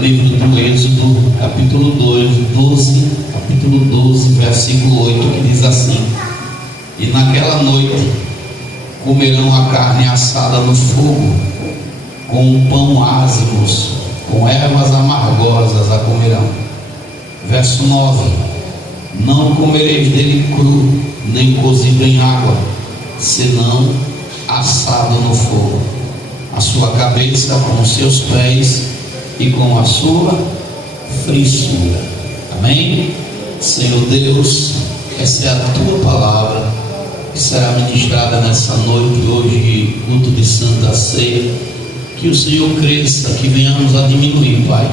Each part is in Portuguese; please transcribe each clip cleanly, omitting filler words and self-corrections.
livro do Êxodo, capítulo 12, versículo 8, que diz assim: e naquela noite comerão a carne assada no fogo, com pão ázimos, com ervas amargosas a comerão. Verso 9: não comereis dele cru, nem cozido em água, senão assado no fogo, a sua cabeça com os seus pés e com a sua frissura. Amém? Senhor Deus, essa é a tua palavra que será ministrada nessa noite, hoje, culto de Santa Ceia. Que o Senhor cresça, que venhamos a diminuir, Pai.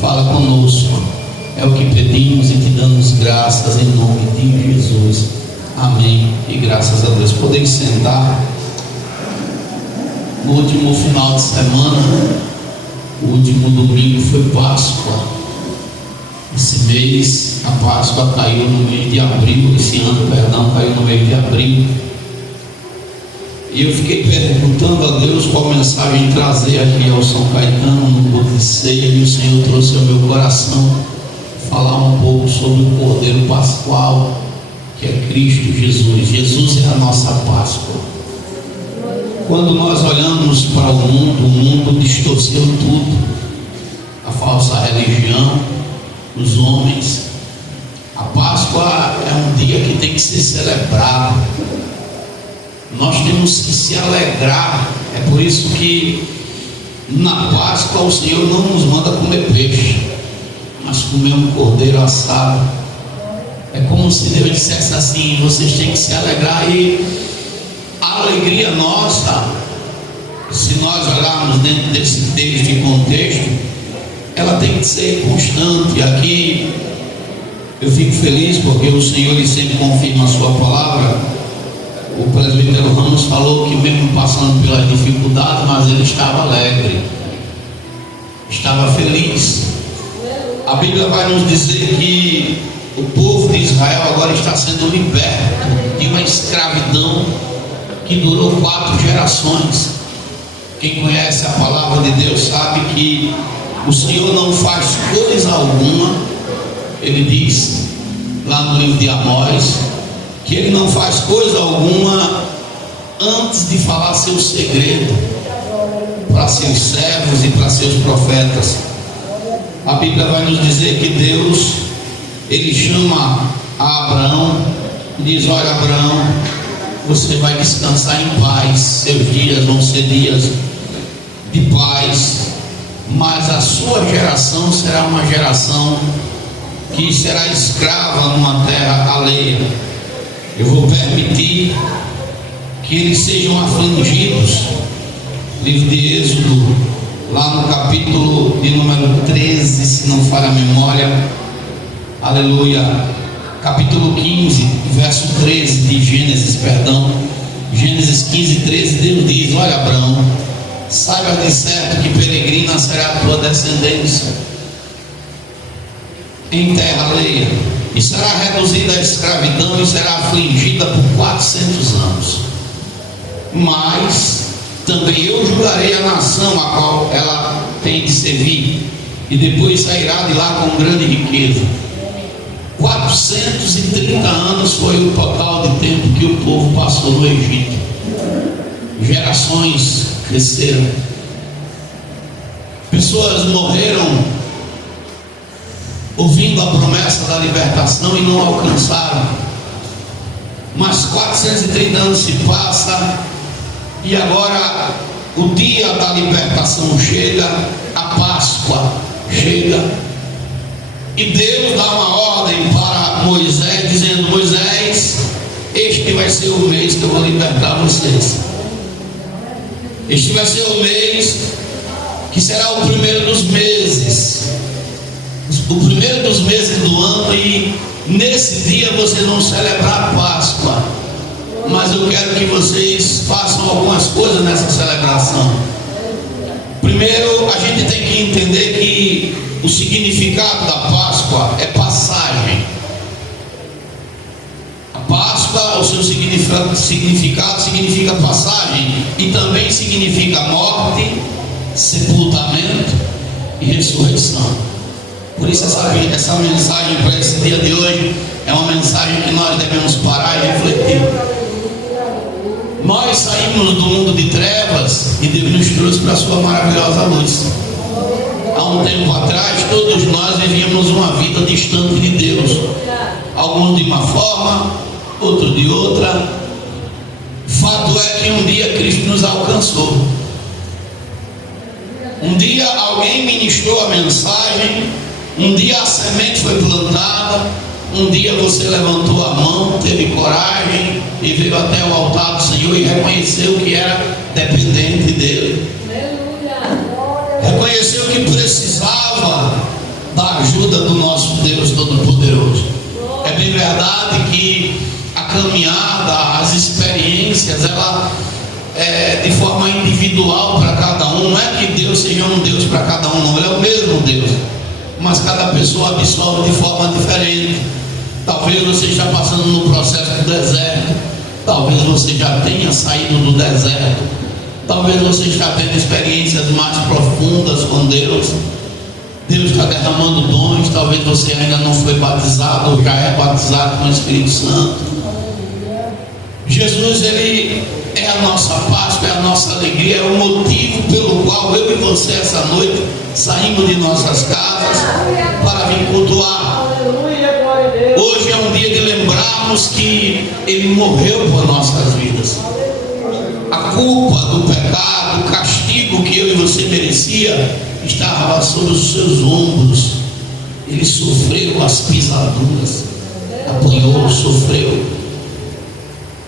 Fala conosco, é o que pedimos e te damos graças em nome de Jesus. Amém e graças a Deus. Podem sentar. No último final de semana, o último domingo foi Páscoa. Esse mês, a Páscoa caiu no mês de abril. Esse ano, perdão, caiu no mês de abril. E eu fiquei perguntando a Deus qual mensagem trazer aqui ao São Caetano no culto de ceia, e o Senhor trouxe ao meu coração falar um pouco sobre o Cordeiro Pascual, que é Cristo Jesus. Jesus é a nossa Páscoa. Quando nós olhamos para o mundo distorceu tudo. A falsa religião, os homens. A Páscoa é um dia que tem que ser celebrado. Nós temos que se alegrar. É por isso que na Páscoa o Senhor não nos manda comer peixe, mas comer um cordeiro assado. É como se Deus dissesse assim: vocês têm que se alegrar. E a alegria nossa, se nós olharmos dentro desse texto e contexto, ela tem que ser constante. Aqui eu fico feliz porque o Senhor ele sempre confirma a sua palavra. O presbítero Ramos falou que mesmo passando pelas dificuldades, mas ele estava alegre, estava feliz. A Bíblia vai nos dizer que o povo de Israel agora está sendo liberto de uma escravidão que durou 4 gerações. Quem conhece a palavra de Deus sabe que o Senhor não faz coisa alguma. Ele diz lá no livro de Amós que ele não faz coisa alguma antes de falar seu segredo para seus servos e para seus profetas. A Bíblia vai nos dizer que Deus ele chama a Abraão e diz: olha, Abraão, você vai descansar em paz, seus dias vão ser dias de paz, mas a sua geração será uma geração que será escrava numa terra alheia. Eu vou permitir que eles sejam afligidos. Livro de Êxodo, lá no capítulo de número 13, se não falha a memória, aleluia, capítulo 15, verso 13 de Gênesis, Gênesis 15, 13, Deus diz: olha, Abraão, saiba de certo que peregrina será a tua descendência em terra alheia, e será reduzida à escravidão e será afligida por 400 anos. Mas também eu julgarei a nação a qual ela tem de servir, e depois sairá de lá com grande riqueza. 430 anos foi o total de tempo que o povo passou no Egito. Gerações cresceram, pessoas morreram ouvindo a promessa da libertação e não alcançaram. Mas 430 anos se passam e agora o dia da libertação chega, a Páscoa chega, e Deus dá uma ordem para Moisés, dizendo: Moisés, este vai ser o mês que eu vou libertar vocês. Este vai ser o mês que será o primeiro dos meses, o primeiro dos meses do ano, e nesse dia vocês vão celebrar a Páscoa. Mas eu quero que vocês façam algumas coisas nessa celebração. Primeiro, a gente tem que entender que o significado da Páscoa é passagem. A Páscoa, o seu significado significa passagem, e também significa morte, sepultamento e ressurreição. Por isso essa mensagem para esse dia de hoje é uma mensagem que nós devemos parar e refletir. Nós saímos do mundo de trevas e Deus nos trouxe para a sua maravilhosa luz. Há um tempo atrás, todos nós vivíamos uma vida distante de Deus. Alguns de uma forma, outros de outra. Fato é que um dia Cristo nos alcançou. Um dia alguém ministrou a mensagem. Um dia a semente foi plantada. Um dia você levantou a mão, teve coragem e veio até o altar do Senhor e reconheceu que era dependente dele. Reconheceu que precisava da ajuda do nosso Deus Todo-Poderoso. É bem verdade que a caminhada, as experiências, ela é de forma individual para cada um. Não é que Deus seja um Deus para cada um, não. Ele é o mesmo Deus, mas cada pessoa absorve de forma diferente. Talvez você esteja passando no processo do deserto. Talvez você já tenha saído do deserto. Talvez você esteja tendo experiências mais profundas com Deus. Deus está derramando dons. Talvez você ainda não foi batizado ou já é batizado com o Espírito Santo. Jesus, Ele é a nossa Páscoa, é a nossa alegria, é o motivo pelo qual eu e você essa noite saímos de nossas casas para vir cultuar. Hoje é um dia de lembrarmos que Ele morreu por nossas vidas. A culpa do pecado, o castigo que eu e você merecia, estava sobre os seus ombros. Ele sofreu as pisaduras, apanhou, sofreu.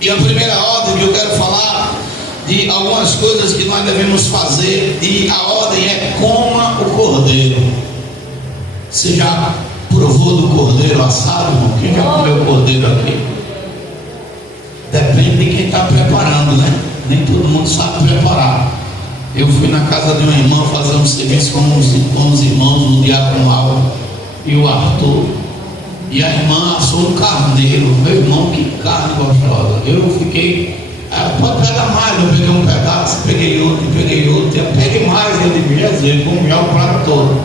E a primeira ordem que eu quero falar de algumas coisas que nós devemos fazer, e a ordem é: coma o cordeiro. Você já provou do cordeiro assado, irmão? Quem já comeu cordeiro aqui? Depende de quem está preparando, né? Nem todo mundo sabe preparar. Eu fui na casa de uma irmã fazer um serviço com os irmãos, o diaconal e o Arthur, e a irmã assou um carneiro. Meu irmão, que carne gostosa. Eu fiquei, pode pegar mais. Eu peguei um pedaço, peguei outro, eu peguei mais. Eu digo, Jesus, vamos já o prato todo,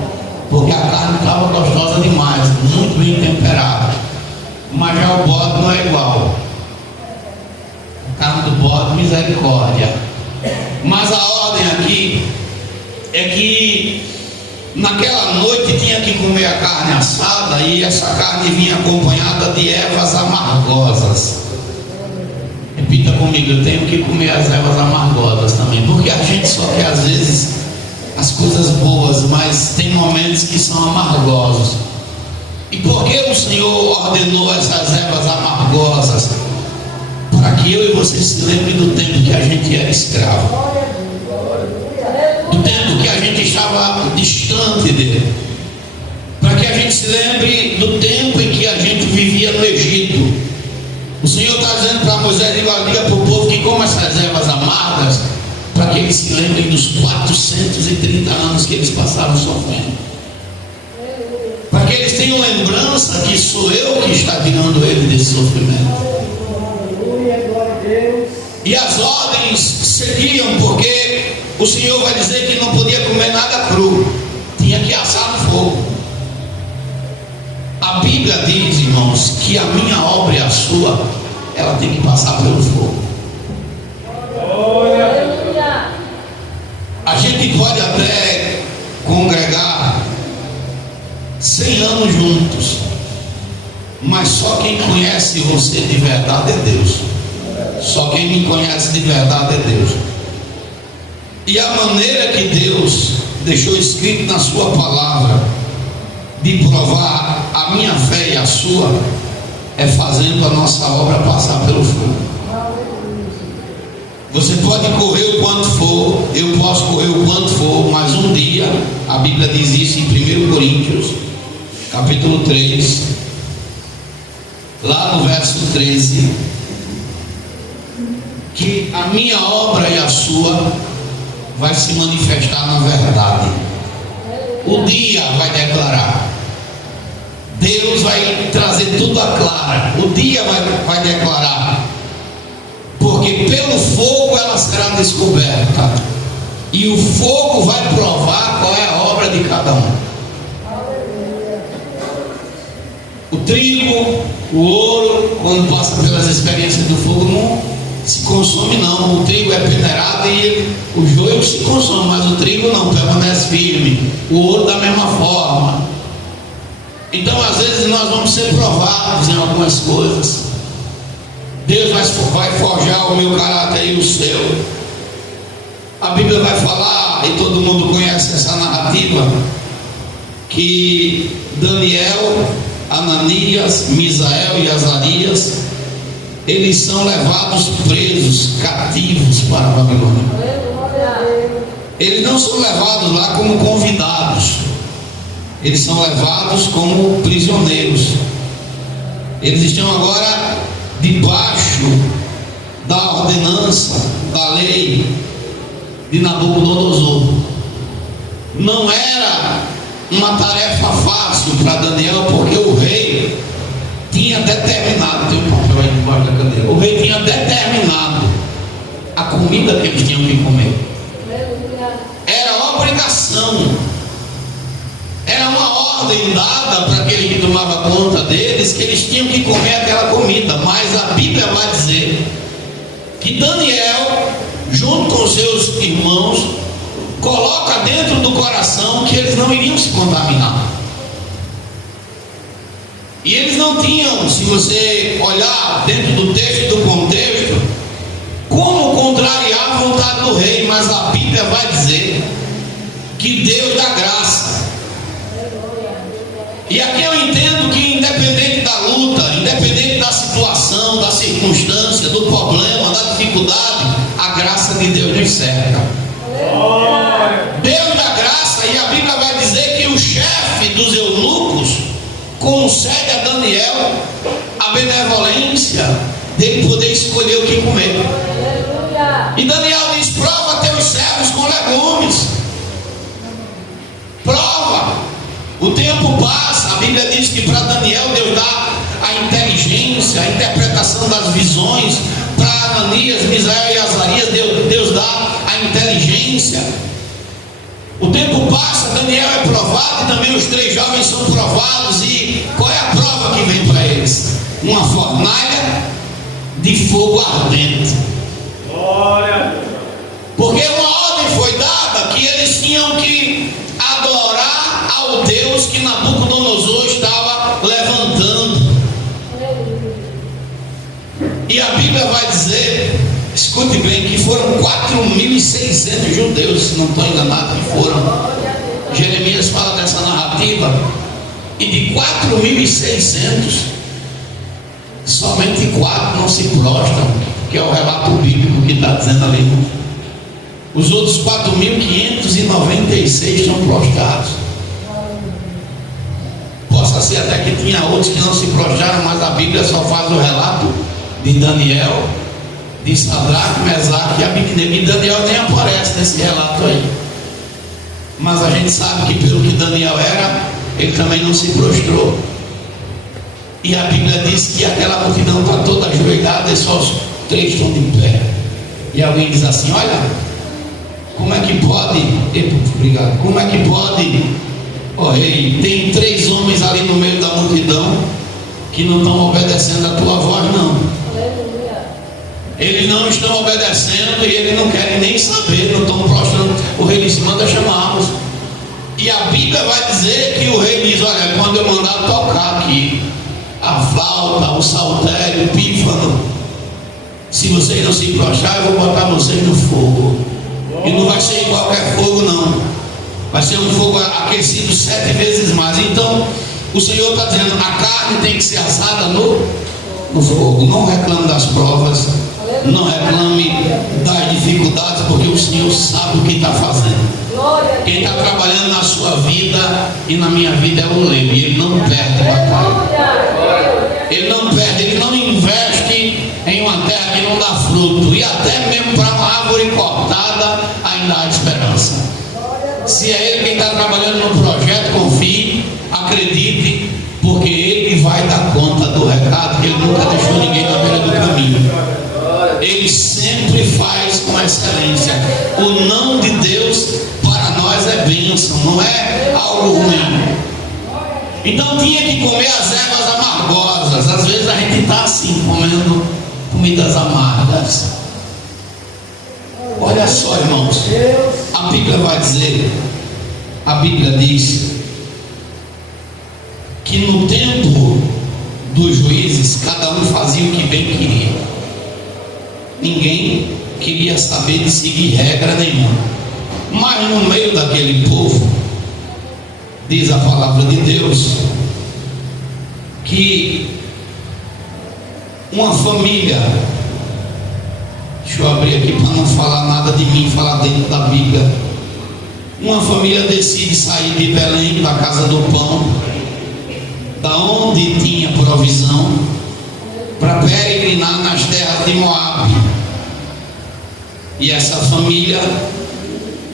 porque a carne estava gostosa demais, muito bem temperada. Mas já o bode não é igual. A carne do bode, misericórdia. Mas a ordem aqui é que naquela noite tinha que comer a carne assada, e essa carne vinha acompanhada de ervas amargosas. Repita comigo: eu tenho que comer as ervas amargosas também, porque a gente só quer às vezes as coisas boas, mas tem momentos que são amargosos. E por que o Senhor ordenou essas ervas amargosas? Para que eu e você se lembrem do tempo que a gente era escravo, do tempo que a gente estava distante dele, para que a gente se lembre do tempo em que a gente vivia no Egito. O Senhor está dizendo para Moisés: diga para o povo que coma essas ervas amargas, para que eles se lembrem dos 430 anos que eles passaram sofrendo, para que eles tenham lembrança que sou eu que está tirando ele desse sofrimento. E as ordens seguiam, porque o Senhor vai dizer que não podia comer nada cru, tinha que assar no fogo. A Bíblia diz, irmãos, que a minha obra e a sua, ela tem que passar pelo fogo. A gente pode até congregar 100 anos juntos, mas só quem conhece você de verdade é Deus. Só quem me conhece de verdade é Deus. E a maneira que Deus deixou escrito na sua palavra de provar a minha fé e a sua é fazendo a nossa obra passar pelo fogo. Você pode correr o quanto for, eu posso correr o quanto for, mas um dia, a Bíblia diz isso em 1 Coríntios capítulo 3, lá no verso 13, que a minha obra e a sua vai se manifestar na verdade. O dia vai declarar, Deus vai trazer tudo a clara. O dia vai declarar, porque pelo fogo ela será descoberta. E o fogo vai provar qual é a obra de cada um. O trigo, o ouro, quando passa pelas experiências do fogo, não se consome não. O trigo é peneirado e o joio se consome, mas o trigo não, permanece firme. O ouro da mesma forma. Então às vezes nós vamos ser provados em algumas coisas. Deus vai forjar o meu caráter e o seu. A Bíblia vai falar, e todo mundo conhece essa narrativa, que Daniel, Ananias, Misael e Azarias, eles são levados presos, cativos para a Babilônia. Eles não são levados lá como convidados, eles são levados como prisioneiros. Eles estão agora debaixo da ordenança, da lei de Nabucodonosor. Não era uma tarefa fácil para Daniel, porque o rei tinha determinado, tem um papel aí debaixo da cadeira, o rei tinha determinado a comida que eles tinham que comer. Era obrigação, era uma ordem dada para aquele que tomava conta deles, que eles tinham que comer aquela comida. Mas a Bíblia vai dizer que Daniel, junto com seus irmãos, coloca dentro do coração que eles não iriam se contaminar. E eles não tinham, se você olhar dentro do texto e do contexto, como contrariar a vontade do rei. Mas a Bíblia vai dizer que Deus dá graça. E aqui eu entendo que independente da luta, independente da situação, da circunstância, do problema, da dificuldade, a graça de Deus nos cerca. Deus dá graça, e a Bíblia vai dizer que o chefe dos eunucos concede a Daniel a benevolência dele poder escolher o que comer. E Daniel diz: prova teus servos com legumes. Prova. O tempo passa, a Bíblia diz que para Daniel Deus dá a inteligência, a interpretação das visões. Para Ananias, Misael e Azarias, Deus dá a inteligência. O tempo passa, Daniel é provado, e também os três jovens são provados. E qual é a prova que vem para eles? Uma fornalha de fogo ardente. Porque uma ordem foi dada que eles tinham que adorar ao Deus que Nabucodonosor estava levantando. E a Bíblia vai dizer, escute bem, que foram 4.600 judeus, se não estou enganado, que foram. Jeremias fala dessa narrativa. E de 4.600, somente 4 não se prostram, que é o relato bíblico que está dizendo ali. Os outros 4.596 estão prostrados. Possa ser até que tinha outros que não se prostraram, mas a Bíblia só faz o relato de Daniel, de Sadraque, Mesaque e Abednego. E Daniel nem aparece nesse relato aí. Mas a gente sabe que pelo que Daniel era, ele também não se prostrou. E a Bíblia diz que aquela multidão está toda ajoelhada e só os 3 estão de pé. E alguém diz assim: olha, como é que pode? Obrigado. Como é que pode? Ó rei, tem 3 homens ali no meio da multidão que não estão obedecendo a tua voz, não. Eles não estão obedecendo e eles não querem nem saber, não estão prostrando. O rei disse: manda chamá-los. E a Bíblia vai dizer que o rei diz: olha, quando eu mandar tocar aqui a flauta, o saltério, o pífano, se vocês não se prostrar, eu vou botar vocês no fogo. E não vai ser qualquer fogo, não. Vai ser um fogo aquecido 7 vezes mais. Então o Senhor está dizendo: a carne tem que ser assada no fogo. Não reclame das provas, não reclame das dificuldades, porque o Senhor sabe o que está fazendo. Quem está trabalhando na sua vida e na minha vida é o leiro, e ele não perde batalha. Ele não perde, ele não investe em uma terra que não dá fruto, e até mesmo para uma árvore cortada ainda há esperança. Se é ele quem está trabalhando no projeto, confie, acredite, porque ele vai dar conta do recado, que ele nunca deixou ninguém na beira do caminho. Ele sempre faz com excelência. O não de Deus bênção, não é algo ruim. Então tinha que comer as ervas amargosas. Às vezes a gente está assim, comendo comidas amargas. Olha só, irmãos, a Bíblia vai dizer, a Bíblia diz que no tempo dos juízes, cada um fazia o que bem queria. Ninguém queria saber de seguir regra nenhuma. Mas no meio daquele povo, diz a palavra de Deus, que uma família, deixa eu abrir aqui para não falar nada de mim, falar dentro da Bíblia. Uma família decide sair de Belém, da casa do pão, da onde tinha provisão, para peregrinar nas terras de Moabe. E essa família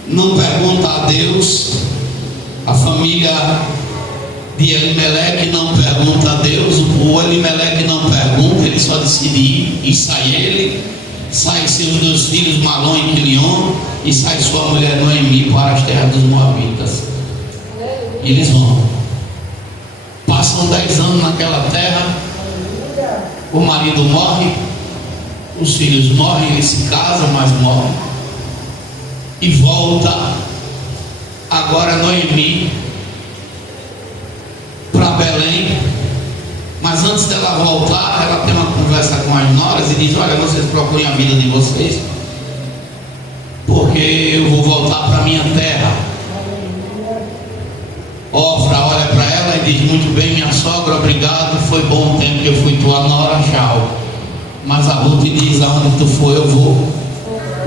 não pergunta a Deus, a família de Elimeleque não pergunta a Deus, o Elimeleque não pergunta, ele só decide ir, e sai ele, sai seus 2 filhos Malom e Quilion, e sai sua mulher Noemi para as terras dos Moabitas. E eles vão. Passam 10 anos naquela terra, o marido morre, os filhos morrem, eles se casam, mas morrem. E volta agora Noemi para Belém. Mas antes dela voltar, ela tem uma conversa com as noras e diz: olha, vocês procurem a vida de vocês, porque eu vou voltar para minha terra. Ofra olha para ela e diz: muito bem, minha sogra, obrigado, foi bom o tempo que eu fui tua nora, tchau. Mas a Ruth diz: aonde tu for eu vou,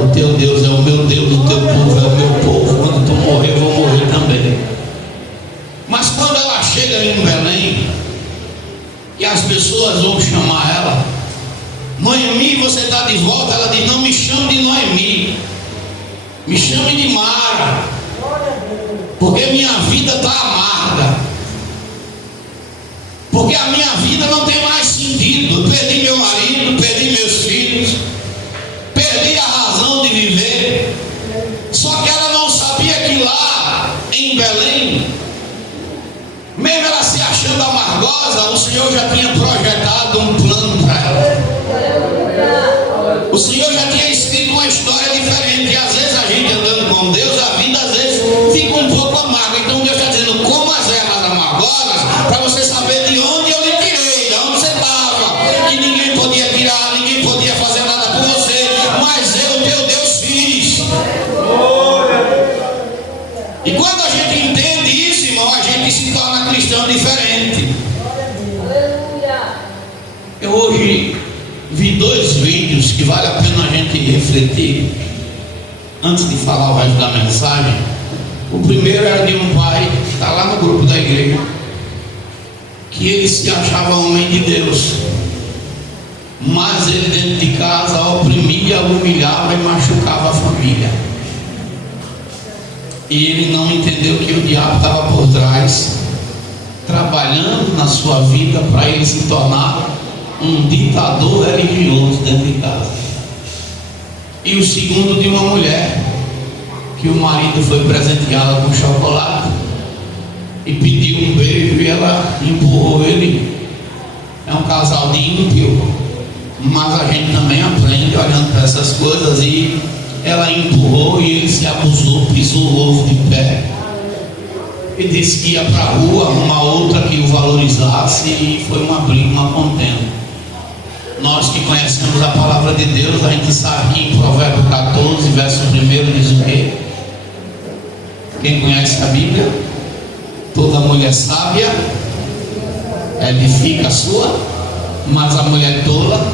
o teu Deus é o meu Deus, o teu povo é o meu povo, quando tu morrer eu vou morrer também. Mas quando ela chega em Belém e as pessoas vão chamar ela: Noemi, você está de volta? Ela diz: não me chame de Noemi, me chame de Mara, porque minha vida está amarga, porque a minha vida não tem mais sentido. Eu perdi meu marido, perdi meus filhos, perdi a razão de viver. Só que ela não sabia que lá em Belém, mesmo ela se achando amargosa, o Senhor já tinha projetado um plano para ela. O Senhor já tinha escrito uma história diferente. E às vezes a gente andando com Deus, a vida às vezes fica um pouco amarga. Então Deus está dizendo: como as ervas amargosas, para você saber de onde eu lhe tirei, de onde você estava, que ninguém podia tirar, ninguém podia fazer nada por você, mas eu, teu Deus, fiz. E quando a gente entende isso, irmão, a gente se torna cristão diferente. Eu hoje vi 2 vídeos que vale a pena a gente refletir antes de falar o resto da mensagem. O primeiro era de um pai, está lá no grupo da igreja, que ele se achava homem de Deus, mas ele dentro de casa oprimia, humilhava e machucava a família. E ele não entendeu que o diabo estava por trás, trabalhando na sua vida para ele se tornar um ditador religioso dentro de casa. E o segundo de uma mulher, que o marido foi presenteá-la com chocolate e pediu um beijo e ela empurrou ele. É um casal de ímpio, mas a gente também aprende olhando para essas coisas. E ela empurrou e ele se abusou, pisou o ovo de pé e disse que ia para a rua arrumar outra que o valorizasse, e foi uma briga, uma contenda. Nós que conhecemos a palavra de Deus, a gente sabe que em Provérbios 14, verso 1 diz o quê? Quem conhece a Bíblia? Toda mulher sábia edifica a sua, mas a mulher tola,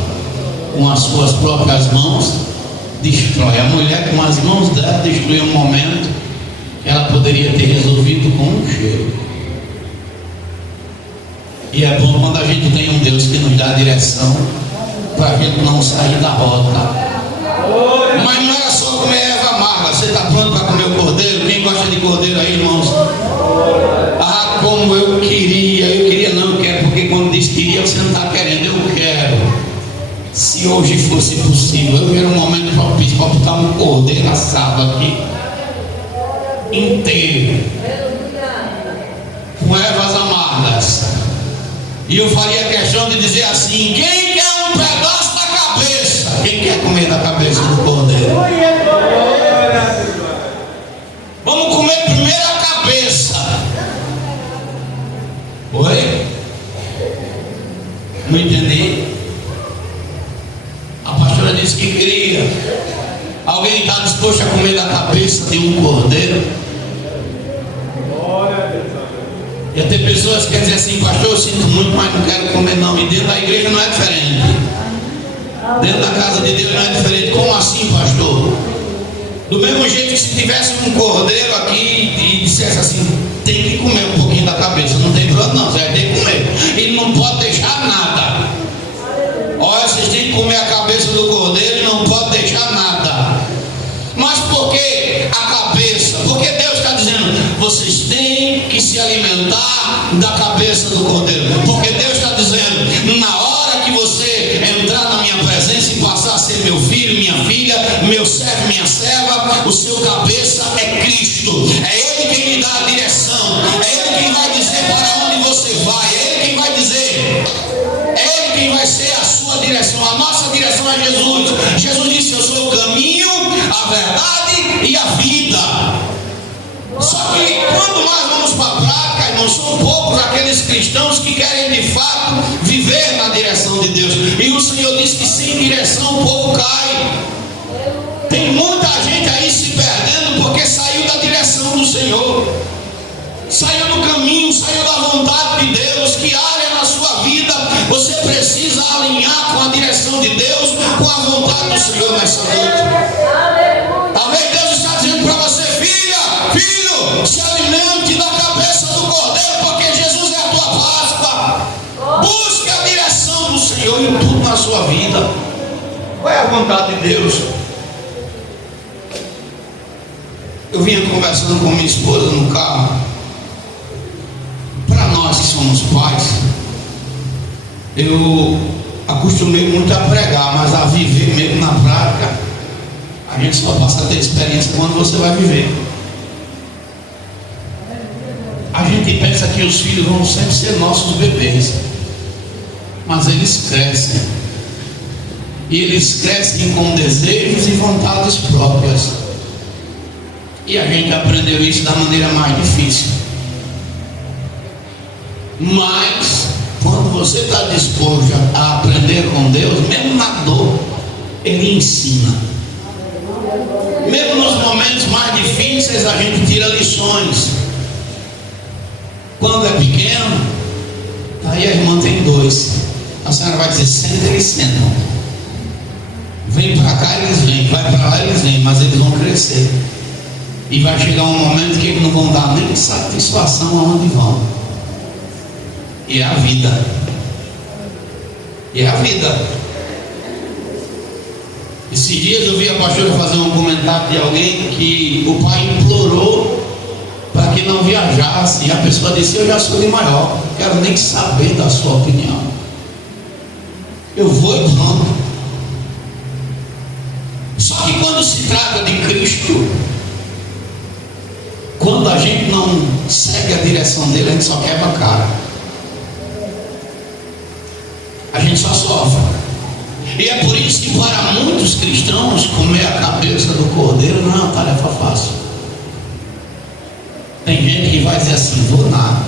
com as suas próprias mãos, destrói. A mulher com as mãos dela destruiu um momento que ela poderia ter resolvido com um cheiro. E é bom quando a gente tem um Deus que nos dá a direção para a gente não sair da rota. Mas não era só comer erva amarga. Você está pronto para comer o cordeiro? Quem gosta de cordeiro aí, irmãos? Ah, como eu queria não, eu quero, porque quando diz queria, você não está querendo, eu quero. Se hoje fosse possível, eu quero um momento propício para botar um cordeiro assado aqui inteiro. E eu faria questão de dizer assim: quem quer um pedaço da cabeça? Quem quer comer da cabeça do cordeiro? Vamos comer primeiro a cabeça. Oi? Não entendi. A pastora disse que queria. Alguém está disposto a comer da cabeça de um cordeiro? E até pessoas que querem dizer assim: pastor, eu sinto muito, mas não quero comer não. E dentro da igreja não é diferente. Dentro da casa de Deus não é diferente. Como assim, pastor? Do mesmo jeito que se tivesse um cordeiro aqui e dissesse assim: tem que comer um pouquinho da cabeça, não tem problema não, você vai ter que comer. Ele não pode deixar nada. Olha, vocês têm que comer a cabeça do cordeiro e não pode deixar nada. Mas por que a cabeça? Porque Deus está dizendo: vocês têm que se alimentar da cabeça do cordeiro. Porque Deus está dizendo: na hora que você entrar na minha presença e passar a ser meu filho, minha filha, meu servo, minha serva, o seu cabeça é Cristo. É Ele quem lhe dá a direção. É Ele quem vai dizer para onde você vai. É Ele quem vai dizer. É Ele quem vai ser a sua direção. A nossa direção é Jesus. Jesus disse: eu sou o caminho, a verdade e a vida. Só que quando nós vamos para a prática, irmãos, são poucos aqueles cristãos que querem de fato viver na direção de Deus. E o Senhor disse que sem direção o povo cai. Tem muita gente aí se perdendo porque saiu da direção do Senhor, saiu do caminho, saiu da vontade de Deus. Que área na sua vida você precisa alinhar com a direção de Deus, com a vontade do Senhor nessa noite? Talvez Deus está dizendo para você: filha, filho, se alimente da cabeça do cordeiro, porque Jesus é a tua Páscoa. Busque a direção do Senhor em tudo na sua vida. Qual é a vontade de Deus? Eu vinha conversando com minha esposa no carro. Para nós que somos pais, eu acostumei muito a pregar, mas a viver mesmo na prática, a gente só passa a ter experiência quando você vai viver. A gente pensa que os filhos vão sempre ser nossos bebês, mas eles crescem. E eles crescem com desejos e vontades próprias. E a gente aprendeu isso da maneira mais difícil. Mas quando você está disposto a aprender com Deus, mesmo na dor, Ele ensina. Mesmo nos momentos mais difíceis, a gente tira lições. Quando é pequeno, aí a irmã tem dois. A senhora vai dizer: senta, eles sentam. Vem para cá, eles vêm. Vai para lá, eles vêm. Mas eles vão crescer. E vai chegar um momento que eles não vão dar nem satisfação aonde vão. E é a vida. E é a vida. Esses dias eu vi a pastora fazer um comentário de alguém que o pai implorou para que não viajasse. E a pessoa disse: eu já sou de maior, não quero nem saber da sua opinião. Eu vou e pronto. Só que quando se trata de Cristo, quando a gente não segue a direção dele, a gente só quebra a cara. A gente só sofre. E é por isso que para muitos cristãos, comer a cabeça do cordeiro não é uma tarefa fácil. Tem gente que vai dizer assim: vou nada,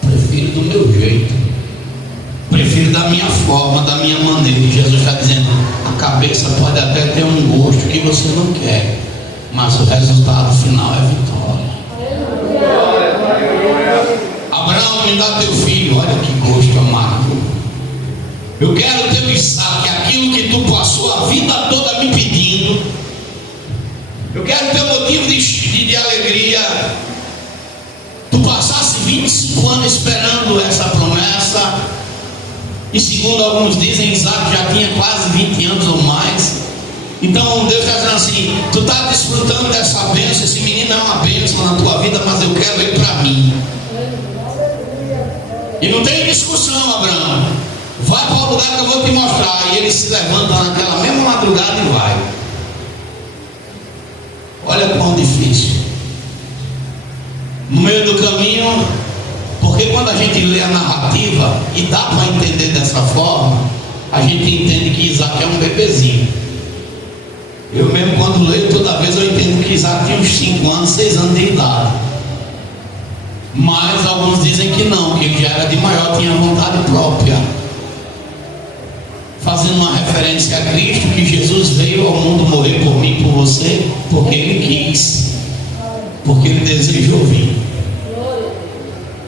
prefiro do meu jeito, prefiro da minha forma, da minha maneira. E Jesus está dizendo: a cabeça pode até ter um gosto que você não quer, mas o resultado final é vitória. Abraão, me dá teu filho. Olha que gosto amargo. Eu quero teu Isaac, aquilo que tu passou a vida toda me pedindo. Eu quero teu motivo de alegria. Tu passasse 25 anos esperando essa promessa, e segundo alguns dizem, Isaac já tinha quase 20 anos ou mais. Então Deus está dizendo assim: tu está desfrutando dessa bênção, esse menino é uma bênção na tua vida, mas eu quero ele para mim. E não tem discussão, Abraão. Vai para o lugar que eu vou te mostrar. E ele se levanta naquela mesma madrugada e vai. Olha quão difícil. No meio do caminho, porque Porque quando a gente lê a narrativa e dá para entender dessa forma, a gente entende que Isaac é um bebezinho. Eu mesmo quando leio, toda vez eu entendo que Isaac tinha uns 5 anos, 6 anos de idade. Mas alguns dizem que não, que ele já era de maior, tinha vontade própria, fazendo uma referência a Cristo, que Jesus veio ao mundo morrer por mim, por você, porque Ele quis, porque Ele desejou vir.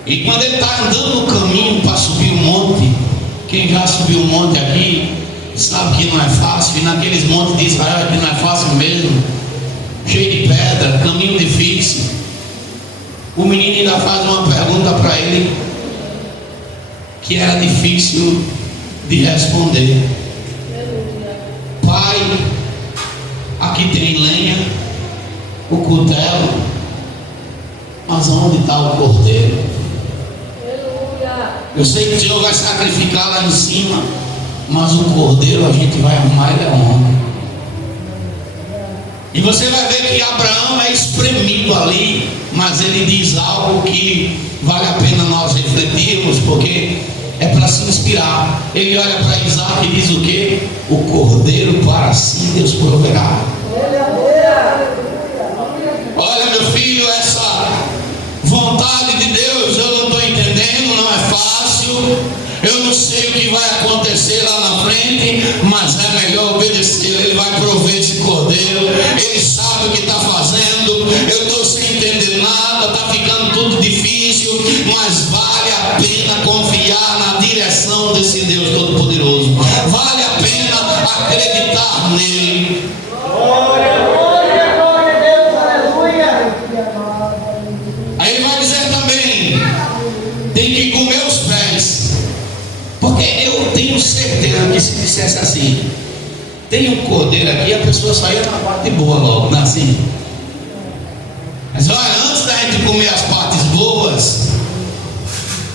E quando Ele está andando no caminho para subir o monte, quem já subiu o monte aqui, sabe que não é fácil, e naqueles montes de Israel aqui não é fácil mesmo, cheio de pedra, caminho difícil. O menino ainda faz uma pergunta para ele que era difícil de responder. Pai, aqui tem lenha, o cutelo, mas onde está o cordeiro? Eu sei que o Senhor vai sacrificar lá em cima, mas o cordeiro a gente vai arrumar, ele é homem. E você vai ver que Abraão é espremido ali, mas ele diz algo que vale a pena nós refletirmos, porque é para se inspirar. Ele olha para Isaac e diz o que? O cordeiro para si Deus proverá. Olha, meu filho, essa vontade de Deus eu não estou entendendo, não é fácil. Eu não sei o que vai acontecer lá na frente, mas é melhor obedecer. Ele vai prover esse cordeiro, ele sabe o que está fazendo. Eu estou sem entender nada, está ficando tudo difícil, mas vale a pena confiar na direção desse Deus Todo-Poderoso. Vale a pena acreditar nele. Aí ele vai dizer também: tem que comer os pés. Porque eu tenho certeza que se dissesse assim, tem um cordeiro aqui, a pessoa saía na parte boa logo, não é assim? Mas olha, antes da gente comer as partes boas,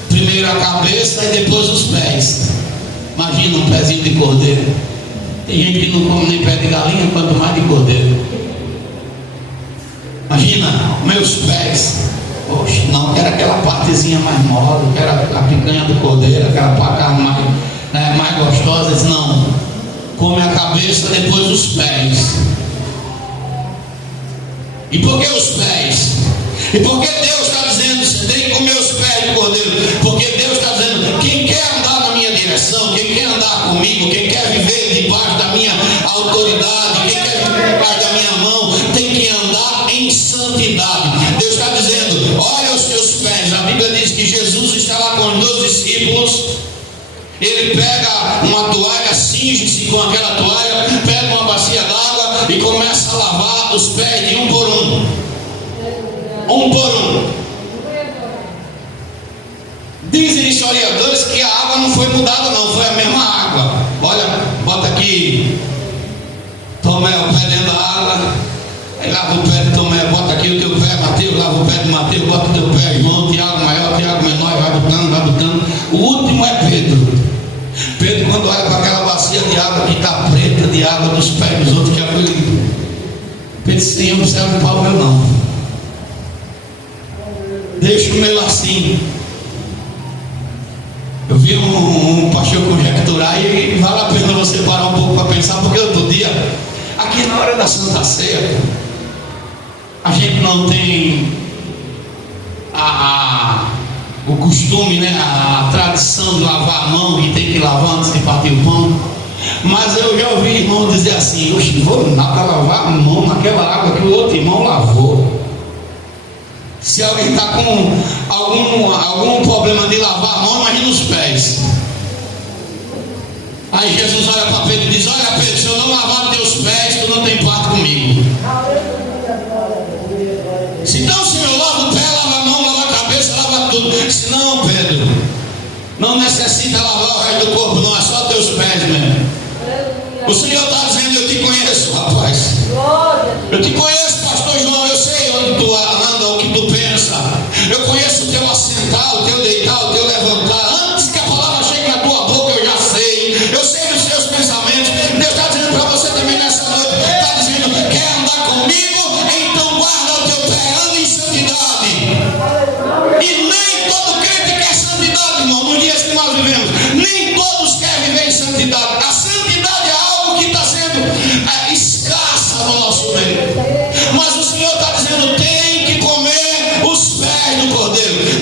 primeiro a cabeça e depois os pés. Imagina um pezinho de cordeiro. Tem gente que não come nem pé de galinha, quanto mais de cordeiro. Imagina, meus pés. Poxa, não, quero aquela partezinha mais mole, quero a picanha do cordeiro, aquela parte mais gostosa. Diz, não, come a cabeça, depois os pés. E por que os pés? E por que Deus está dizendo, você tem que comer os pés do cordeiro? Porque Deus está dizendo, quem quer andar na minha direção, quem quer andar comigo, quem quer viver debaixo da minha autoridade, quem quer viver debaixo da minha mão, tem que andar em santidade. Deus está dizendo, olha os teus pés. A Bíblia diz que Jesus está lá com os 12 discípulos. Ele pega uma toalha, cinge-se com aquela toalha, pega uma bacia d'água e começa a lavar os pés de um por um. Um por um. Dizem historiadores que a água não foi mudada, não, foi a mesma água. Olha, bota aqui Tomé o pé dentro da água, aí lava o pé de Tomé, bota aqui o teu pé, Mateus, lava o pé de Mateus, bota o teu pé, irmão, Tiago maior, Tiago menor, vai botando. O último é Pedro. Pedro, quando olha para aquela bacia de água que está preta, de água dos pés dos outros, que é Pedro disse, Senhor, não serve para o meu não. Deixa o meu assim. Eu vi um pastor conjecturar e vale a pena você parar um pouco para pensar, porque outro dia, aqui na hora da Santa Ceia, a gente não tem o costume, né, a tradição de lavar a mão, e tem que lavar antes de partir o pão. Mas eu já ouvi irmão dizer assim, oxe, vou nada lavar a mão naquela água que o outro irmão lavou. Se alguém está com algum problema de lavar a mão, imagina os pés. Aí Jesus olha para Pedro e diz, olha Pedro, se eu não lavar teus pés, tu não tem parte comigo. Se não, Senhor, lava o pé, lava a mão, lava a cabeça, lava tudo. Se não, Pedro, não necessita lavar o resto do corpo, não, é só teus pés mesmo. O Senhor está dizendo, eu te conheço, rapaz. Eu te conheço, pastor João, eu sei onde tu anda, o que tu pensa. Eu conheço o teu assentar, o teu deitar, o teu levantar. Antes que a palavra chegue na tua boca, eu já sei. Eu sei dos teus pensamentos. Deus está dizendo para você também nessa noite. Está dizendo, quer andar comigo? Então guarda o teu pé, anda em santidade. E nem todo crente quer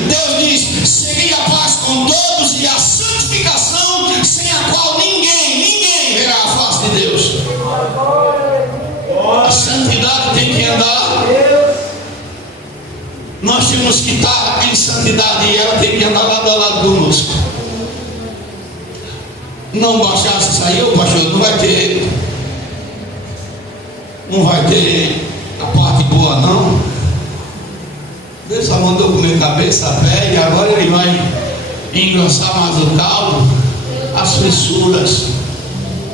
Deus diz: segui a paz com todos e a santificação, sem a qual ninguém verá a face de Deus. A santidade tem que andar. Nós temos que estar em santidade e ela tem que andar lado a lado conosco. Não baixasse isso aí, ô pastor, não vai ter a parte boa não. Deus só mandou comer cabeça, pé, e agora ele vai engrossar mais o caldo, as fissuras,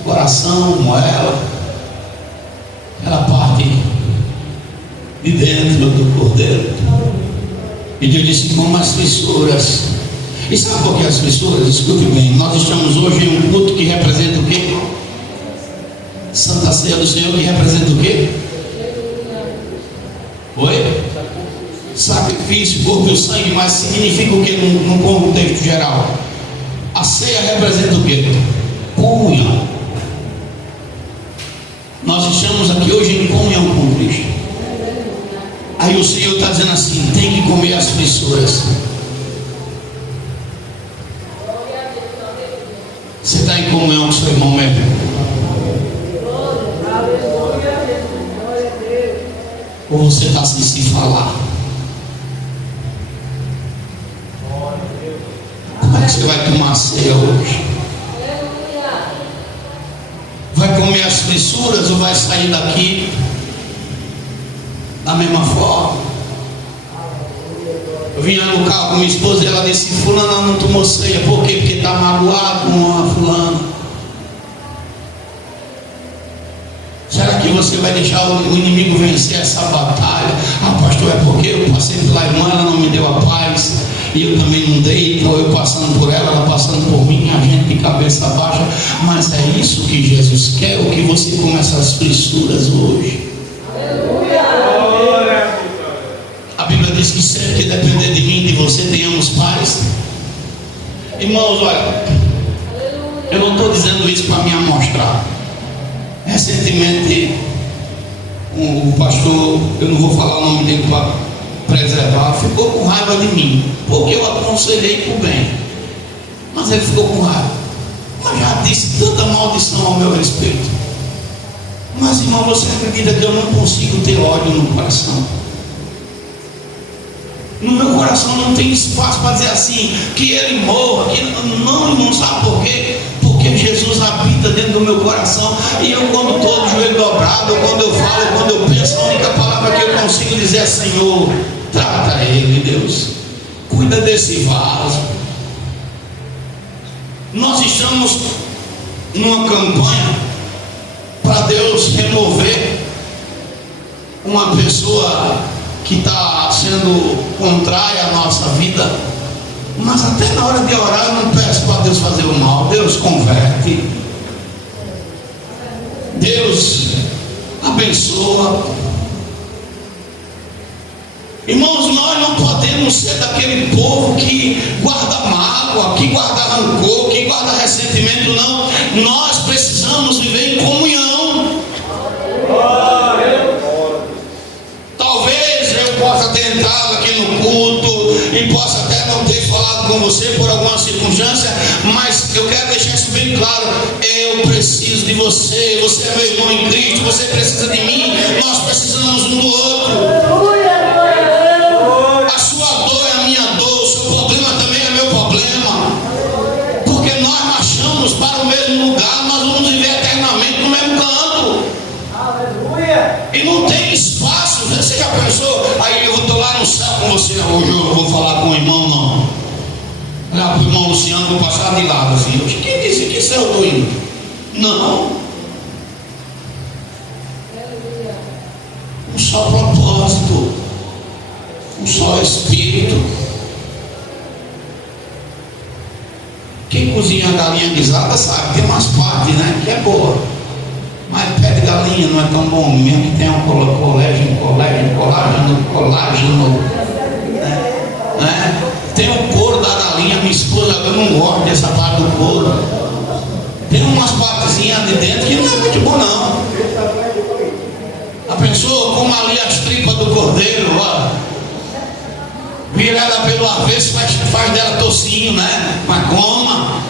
coração, moela, aquela parte de dentro do cordeiro. E Deus disse: como as fissuras. E sabe por que as fissuras? Escute bem, nós estamos hoje em um culto que representa o quê? Santa Ceia do Senhor, que representa o quê? Oi? Sacrifício, corpo e sangue, mas significa o que no contexto geral? A ceia representa o quê? Comunhão. Nós estamos aqui hoje em comunhão com Cristo. Aí o Senhor está dizendo assim: tem que comer as fissuras. Você está em comunhão com seu irmão mesmo? Ou você está sem se falar? Como é que você vai tomar a ceia hoje? Vai comer as fissuras ou vai sair daqui da mesma forma? Eu vinha no carro com minha esposa e ela disse: fulana não tomou ceia. Por quê? Porque está magoado com a fulana. Será que você vai deixar o inimigo vencer essa batalha? Ah, pastor, é porque eu passei pela irmã, ela não me deu a paz, e eu também não dei, então eu passando por ela, ela passando por mim, a gente de cabeça baixa. Mas é isso que Jesus quer, ou que você começa as fissuras hoje? A Bíblia diz que sempre que depender de mim e de você, tenhamos paz. Irmãos, olha, eu não estou dizendo isso para me amostrar. Recentemente, o pastor, eu não vou falar o nome dele para preservar, ficou com raiva de mim, porque eu aconselhei por bem, mas ele ficou com raiva. Mas já disse tanta maldição ao meu respeito. Mas, irmão, você acredita que eu não consigo ter ódio no coração? No meu coração não tem espaço para dizer assim, que ele morra, que não, irmão, sabe por quê? Porque Jesus habita dentro do meu coração, e eu, quando estou de joelho dobrado, ou quando eu falo, ou quando eu penso, a única palavra que eu consigo dizer é: Senhor, trata ele, Deus, cuida desse vaso. Nós estamos numa campanha para Deus remover uma pessoa que está sendo contrária à nossa vida. Mas até na hora de orar eu não peço para Deus fazer o mal. Deus converte, Deus abençoa. Irmãos, nós não podemos ser daquele povo que guarda mágoa, que guarda rancor, que guarda ressentimento, não. Nós precisamos viver em comunhão. Talvez eu possa ter entrado aqui no culto e possa até não ter falado com você por alguma circunstância, mas eu quero deixar isso bem claro: eu preciso de você, você é meu irmão em Cristo, você precisa de mim, nós precisamos um do outro. A sua dor é a minha dor, o seu problema também é meu problema, porque nós marchamos para o mesmo lugar, nós vamos viver eternamente no mesmo canto. E não tem espaço. Você já pensou? Aí eu estou lá no céu com você. Hoje eu vou falar com o irmão, não. Olhar para o irmão Luciano, vou passar de lado assim. Quem disse que céu eu estou indo? Não. Um só propósito, um só espírito. Quem cozinha a galinha guisada sabe, tem umas partes, né, que é boa. Mas pé de galinha não é tão bom, mesmo que tenha um colágeno, né? Tem o couro da galinha, minha esposa, eu não gosto dessa parte do couro. Tem umas partezinhas de dentro que não é muito bom não. A pessoa come ali as tripas do cordeiro, ó. Vira ela pelo avesso, faz dela tocinho, né? Mas coma.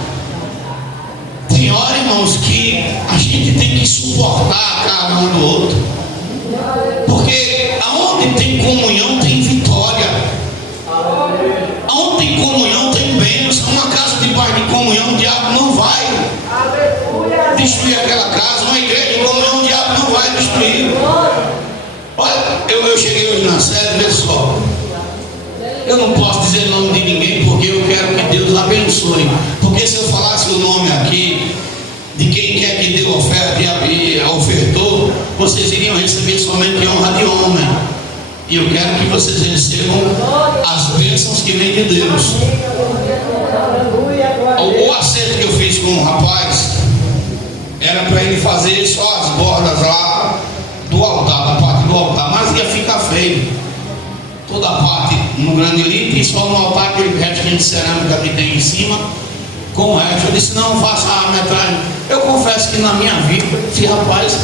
Tem hora, irmãos, que a gente tem que suportar a cara um do outro. Porque aonde tem comunhão tem vitória. Aonde tem comunhão tem bênção. Uma casa de paz de comunhão, o diabo não vai destruir aquela casa. Uma igreja de comunhão, o diabo não vai destruir. Olha, eu cheguei hoje na sede, vê só. Eu não posso dizer o nome de ninguém, porque eu quero que Deus abençoe. Porque se eu falasse o nome aqui de quem quer que deu oferta e ofertou, vocês iriam receber somente honra de homem. E eu quero que vocês recebam as bênçãos que vêm de Deus. O acerto que eu fiz com o rapaz era para ele fazer só as bordas lá do altar, da parte do altar, mas ia ficar feio. Toda a parte no granilito e só no altar aquele restinho de cerâmica que tem em cima com o resto. Eu disse, não, faça a metragem. Eu confesso que na minha vida, esse rapaz,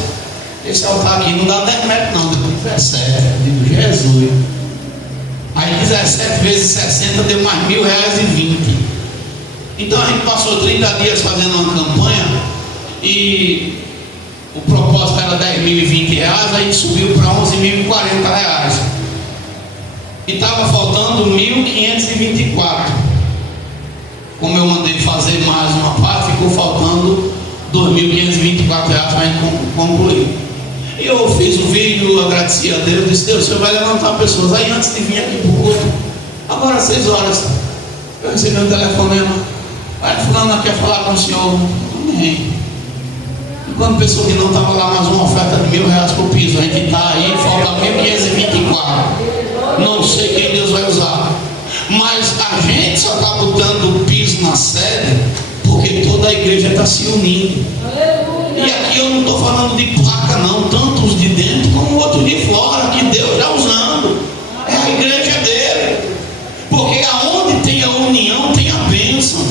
esse altar aqui não dá 10 metros não, deu 17. Eu digo, Jesus. Aí 17 vezes 60 deu mais R$1.000,20. Então a gente passou 30 dias fazendo uma campanha e o propósito era R$10.020, aí subiu para R$11.040. E estava faltando 1.524. Como eu mandei fazer mais uma parte, ficou faltando R$2.524 para a gente concluir. E eu fiz um vídeo, agradeci a Deus, disse, Deus, o Senhor vai levantar pessoas. Aí antes de vir aqui para o culto, agora às 6 horas, eu recebi um telefonema. Aí fulano quer falar com o Senhor. Amém. E quando pensou que não estava lá mais uma oferta de R$1.000 por piso, a gente está aí, falta 1.524. Não sei quem Deus vai usar, mas a gente só está botando o piso na sede porque toda a igreja está se unindo. E aqui eu não estou falando de placa não, tanto os de dentro como outros de fora, que Deus está usando. É a igreja dele, porque aonde tem a união tem a bênção.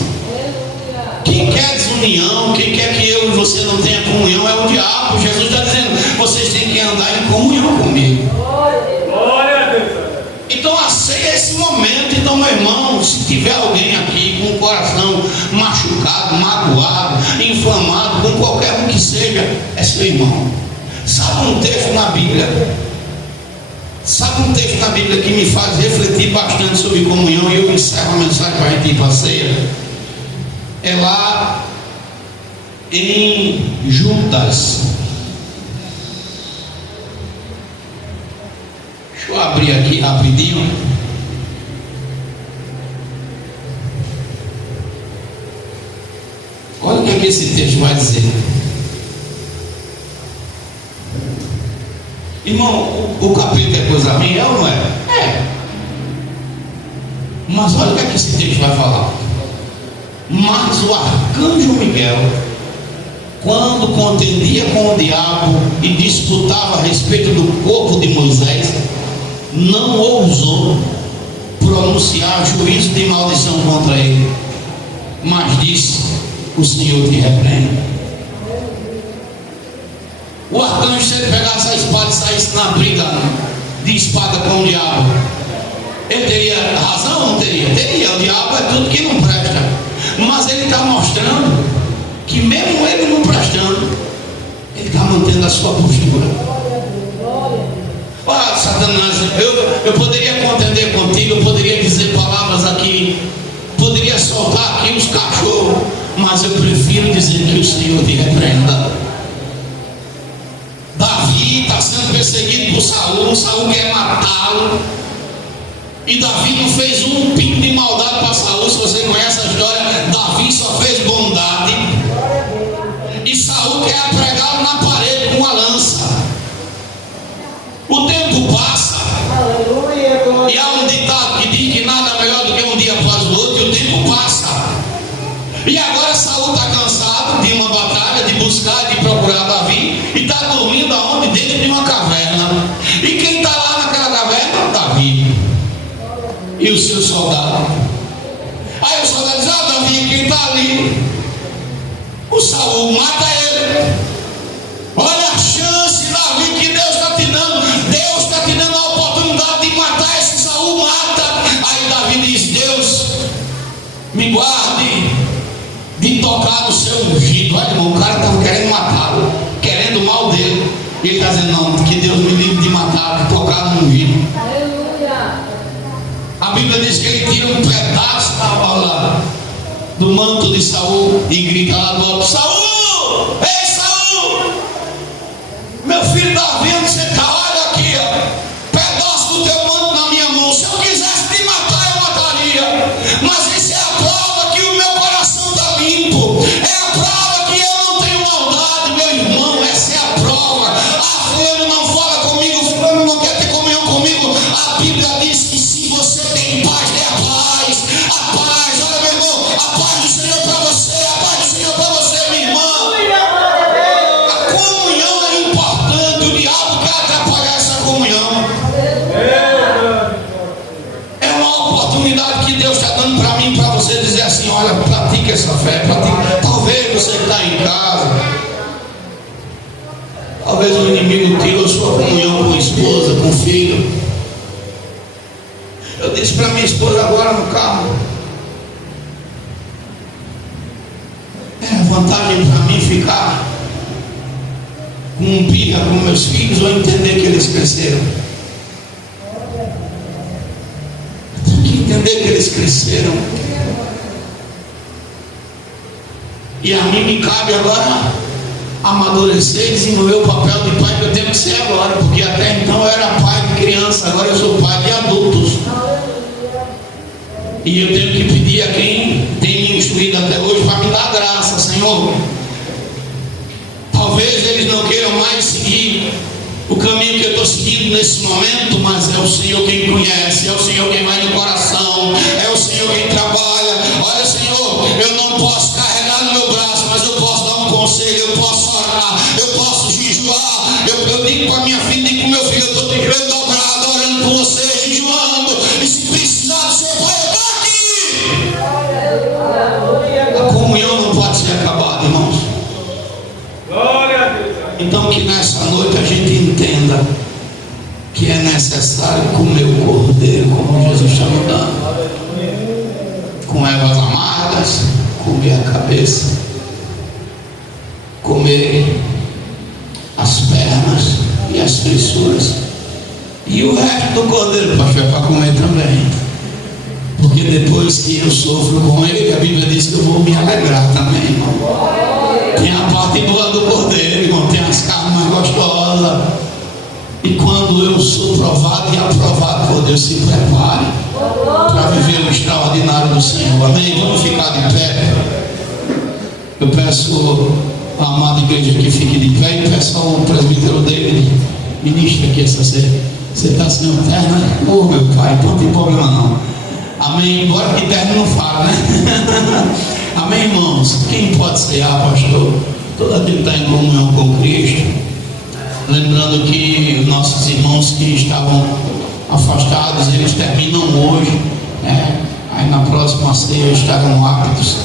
Quem quer desunião, quem quer que eu e você não tenha comunhão é o diabo. Jesus está dizendo, vocês têm que andar em comunhão comigo. Glória a Deus. Então aceita esse momento. Então, meu irmão, se tiver alguém aqui com o coração machucado, magoado, inflamado, com qualquer um que seja, é seu irmão. Sabe um texto na Bíblia? Sabe um texto na Bíblia que me faz refletir bastante sobre comunhão, e eu encerro a mensagem para a gente ir para a ceia? É lá em Judas. Deixa eu abrir aqui rapidinho. Olha o que esse texto vai dizer. Irmão, o capítulo é coisa minha ou não é? É. Mas olha o que esse texto vai falar. Mas o arcanjo Miguel, quando contendia com o diabo e disputava a respeito do corpo de Moisés, não ousou pronunciar juízo de maldição contra ele, mas disse, o Senhor te repreende. O arcanjo, se ele pegasse a espada e saísse na briga de espada com o diabo, ele teria razão ou não teria? Teria. O diabo é tudo que não presta. Mas ele está mostrando que mesmo ele não prestando, ele está mantendo a sua postura. Ah, Satanás, eu poderia contender contigo, eu poderia dizer palavras aqui, poderia soltar aqui os cachorros, mas eu prefiro dizer que o Senhor te repreenda. Davi está sendo perseguido por Saul, Saul quer matá-lo, e Davi não fez um pingo de maldade para Saul. Se você conhece a história, Davi só fez bondade, e Saul quer pregá-lo na parede com uma lança. O tempo passa, e há um ditado que diz que nada é melhor do que um dia após o outro, e o tempo passa. E agora Saul está cansado de uma batalha, de buscar, de procurar Davi, e está dormindo aonde? Dentro de uma caverna. E quem está lá naquela caverna? Davi e o seu soldado. Aí o soldado diz, Davi, quem está ali? O Saul, mata ele. Olha a chance, Davi, que Deus está te dando. Deus está te dando a oportunidade de matar esse Saul, mata. Aí Me guarde de tocar no seu ungido. Olha, irmão, o cara estava querendo matá-lo, querendo o mal dele. E ele está dizendo: não, que Deus me livre de matar, de tocar no ungido. A Bíblia diz que ele tira um pedaço lá do manto de Saul e grita lá do alto: Saul! Ei, Saul! Meu filho Davi, onde você está? Olha aqui, ó, pedaço do teu manto na minha mão. Se eu quisesse te matar, eu mataria. Mas isso é a prova que o meu coração está limpo. É a prova que eu não tenho maldade, meu irmão. Essa é a prova. Ah, fulano não fala comigo, fulano não quer ter comunhão comigo. A Bíblia diz que se você tem paz, dê a paz. A paz, olha, meu irmão, a paz do Senhor para você, a paz do Senhor para você, minha irmã. A comunhão é importante. O diabo quer atrapalhar essa comunhão. É uma oportunidade que Deus está dando para mim, para você dizer assim: olha, pratique essa fé, pratique. Talvez você que está em casa, talvez o inimigo tirou sua comunhão com a esposa, com o filho. Eu disse para minha esposa agora no carro: é vantagem para mim ficar com um birra com meus filhos ou entender que eles cresceram? Eu tenho que entender que eles cresceram. E a mim me cabe agora amadurecer e desenvolver o papel de pai que eu tenho que ser agora, porque até então eu era pai de criança, agora eu sou pai de adultos. E eu tenho que pedir a quem tem me instruído até hoje para me dar graça, Senhor. Talvez eles não queiram mais seguir o caminho que eu estou seguindo nesse momento, mas é o Senhor quem conhece, é o Senhor quem vai no coração, é o Senhor quem trabalha. Olha, Senhor, eu não posso carregar no meu braço, mas eu posso dar um conselho, eu posso orar, eu posso jejuar. Eu digo para minha filha, digo para o meu filho: eu estou de joelho dobrado, orando por você, jejuando, e se precisar do seu pai, eu estou aqui. A comunhão não pode ser acabada, irmãos. Então que nessa noite a gente entenda que é necessário comer o cordeiro, como Jesus está mandando, com ervas amargas, comer a cabeça, comer as pernas e as fissuras, e o resto do cordeiro, pastor, é para comer também, porque depois que eu sofro com ele, a Bíblia diz que eu vou me alegrar também, irmão. Tem a parte boa do cordeiro, irmão, tem as carnes mais gostosas. E quando eu sou provado e aprovado por Deus, se prepare para viver o extraordinário do Senhor. Amém? Vamos ficar de pé. Eu peço a amada igreja que fique de pé e peço ao presbítero David, ministra aqui essa ceia. Você está sem terno, né? Oh, meu pai, não tem problema não. Amém? Embora que terno não fala, né? Amém, irmãos? Quem pode cear, pastor? Todo aquele que está em comunhão com Cristo. Lembrando que os nossos irmãos que estavam afastados, eles terminam hoje, né? Aí na próxima ceia estarão aptos.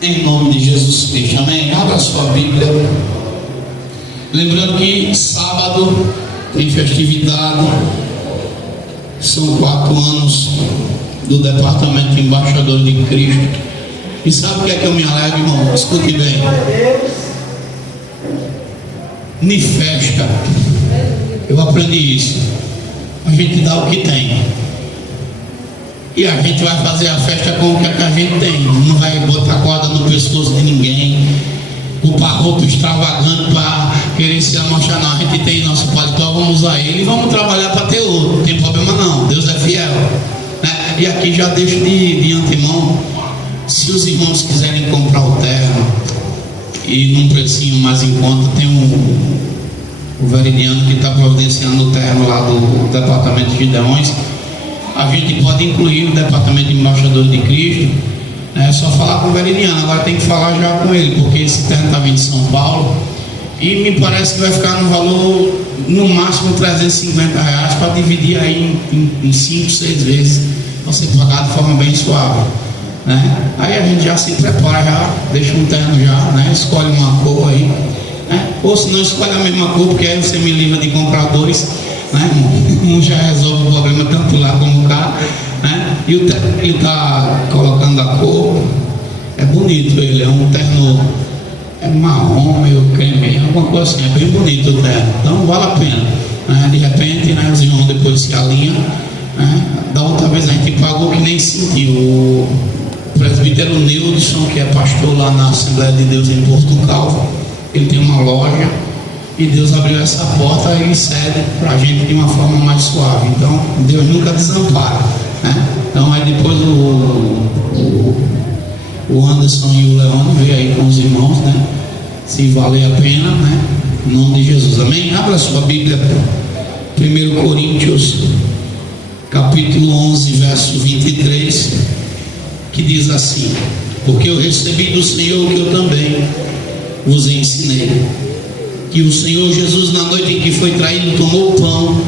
Em nome de Jesus Cristo, amém? Abra sua Bíblia. Lembrando que sábado tem festividade. São 4 anos do Departamento Embaixador de Cristo. E sabe o que é que eu me alegro, irmão? Escute bem. Em festa, eu aprendi isso. A gente dá o que tem. E a gente vai fazer a festa com o que a gente tem. Não vai botar corda no pescoço de ninguém, comprar roupa extravagante para querer se amostrar. Não, a gente tem nosso paletó, vamos usar ele e vamos trabalhar para ter outro. Não tem problema não, Deus é fiel, né? E aqui já deixo de antemão, se os irmãos quiserem comprar o terno e num precinho mais em conta, tem o Veridiano que está providenciando o terno lá do Departamento de Gideões. A gente pode incluir o Departamento de Embaixador de Cristo, né? É só falar com o Veridiano. Agora tem que falar já com ele, porque esse terno está vindo de São Paulo e me parece que vai ficar no valor no máximo R$350 para dividir aí em 5, 6 vezes, para ser pagado de forma bem suave, né? Aí a gente já se prepara, já deixa um terno já, né? Escolhe uma cor aí, né? Ou se não, escolhe a mesma cor, porque aí você me livra de comprar dois, né? Um já resolve o problema tanto lá como cá, né? E o terno que ele está colocando a cor é bonito, ele é um terno marrom, meio creme, alguma coisa assim, é bem bonito o terno, então vale a pena, né? De repente, né, os irmãos depois se alinham, né? Da outra vez a gente pagou que nem sentiu. O presbítero Nildson, que é pastor lá na Assembleia de Deus em Portugal, ele tem uma loja e Deus abriu essa porta e cede para a gente de uma forma mais suave. Então Deus nunca desampara, né? Então aí depois o Anderson e o Leandro veio aí com os irmãos, né? Se valer a pena, né? Em nome de Jesus, amém? Abra sua Bíblia, 1 Coríntios capítulo 11, verso 23, que diz assim: porque eu recebi do Senhor o que eu também vos ensinei, que o Senhor Jesus, na noite em que foi traído, tomou o pão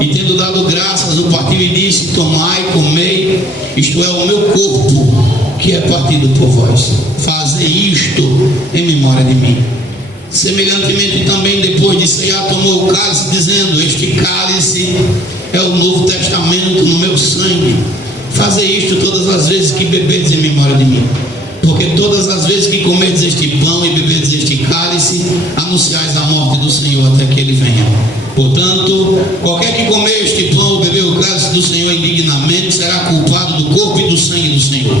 e, tendo dado graças, o partiu e disse: tomai, comei, isto é o meu corpo, que é partido por vós. Fazei isto em memória de mim. Semelhantemente também, depois de ceiar, tomou o cálice, dizendo: este cálice é o Novo Testamento no meu sangue. Fazei isto todas as vezes que bebedes em memória de mim. Porque todas as vezes que comerdes este pão e bebedes este cálice, anunciais a morte do Senhor até que ele venha. Portanto, qualquer que comer este pão ou beber o cálice do Senhor indignamente será culpado do corpo e do sangue do Senhor.